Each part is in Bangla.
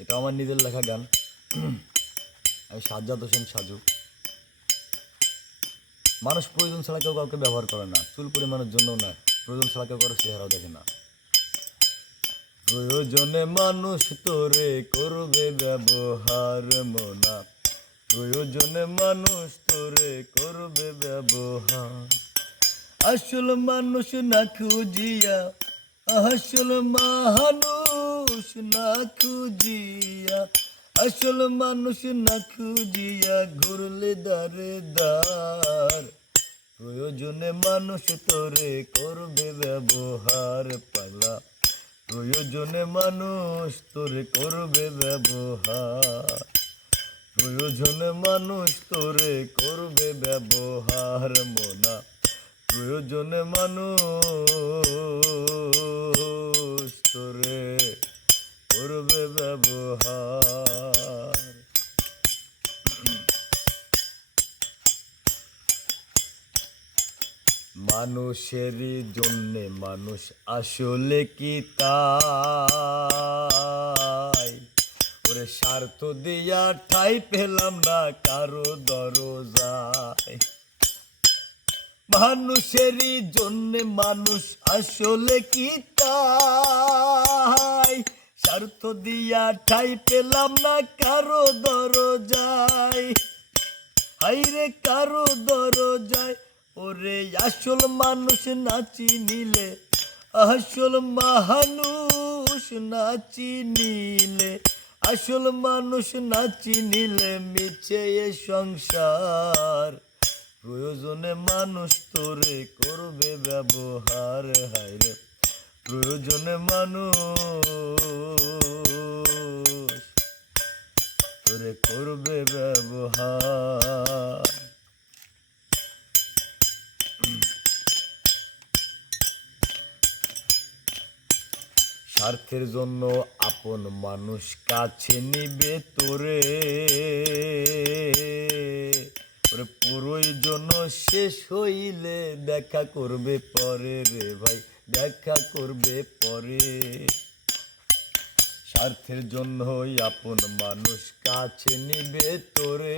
এটা আমার নিজের লেখা গান। আমি সাজ্জাদ হোসেন সাজু। মানুষ প্রয়োজন ছাড়া কেউ কাউকে ব্যবহার করে না, চুল পরিমাণের জন্যও না, প্রয়োজন ছাড়া কেউ কারো চেহারাও দেখে না। প্রয়োজনে মানুষ তোরে করবে ব্যবহার মোনা, প্রয়োজনে মানুষ তোরে করবে ব্যবহার। আসল মানুষ না খুঁজিয়া, আসল মানুষ না খুঁজিয়া, আসল মানুষ না খুঁজিয়া ঘুরলে দারে দার। প্রয়োজনে মানুষ তোরে করবে ব্যবহার পাগলা, প্রয়োজনে মানুষ তোরে করবে ব্যবহার, প্রয়োজনে মানুষ তোরে করবে ব্যবহার মোনা, প্রয়োজনে মানুষ তোরে করবে ব্যবহার। মানুষেরই জন্যে মানুষ আসলে কি তাই? ওরে স্বার্থ দিয়া ঠাই পেলাম না কারো দরজায়। মানুষেরই জন্যে মানুষ আসলে কি তাই? স্বার্থ দিয়া ঠাই পেলাম না কারো দরজায়, হাইরে কারো দরজায়। ওরে আসল মানুষ না চিনিলে, আসল মানুষ না চিনিলে, আসল মানুষ না চিনিলে মিছে এ সংসার। প্রয়োজনে মানুষ তোরে করবে ব্যবহার, হায়রে প্রয়োজনে মানুষ তোরে করবে ব্যবহার। স্বার্থের জন্য আপন মানুষ কাছে নিবে তোরে, ওরে প্রয়োজন শেষ হইলে দেখা করবে পরে রে ভাই, দেখা করবে পরে। স্বার্থের জন্যই আপন মানুষ কাছে নিবে তোরে,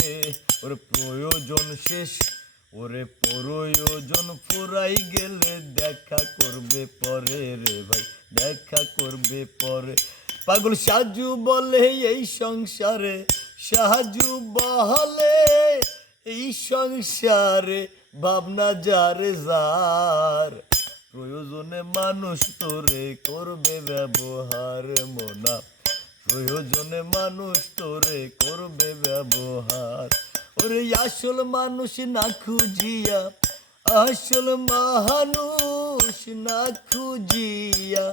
ওরে প্রয়োজন শেষ, ওরে প্রয়োজন ফুরাই গেলে দেখা করবে পরে রে ভাই, দেখা করবে পরে। পাগল সাজু বলে এই সংসারে, সাজু বলে এই সংসারে ভাবনা যারে যার। প্রয়োজনে মানুষ তোরে করবে ব্যবহার মোনা, প্রয়োজনে মানুষ তোরে করবে ব্যবহার। ওরে আসল মানুষ না খুঁজিয়া, আসল মানুষ না খুঁজিয়া,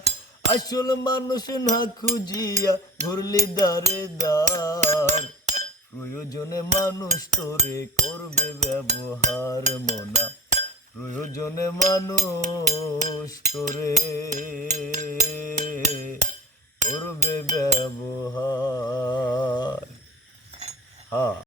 আসল মানুষ না খুঁজিয়া ঘুরলি দারে দার। প্রয়োজনে মানুষ তোরে করবে ব্যবহার মোনা, প্রয়োজনে মানুষ তোরে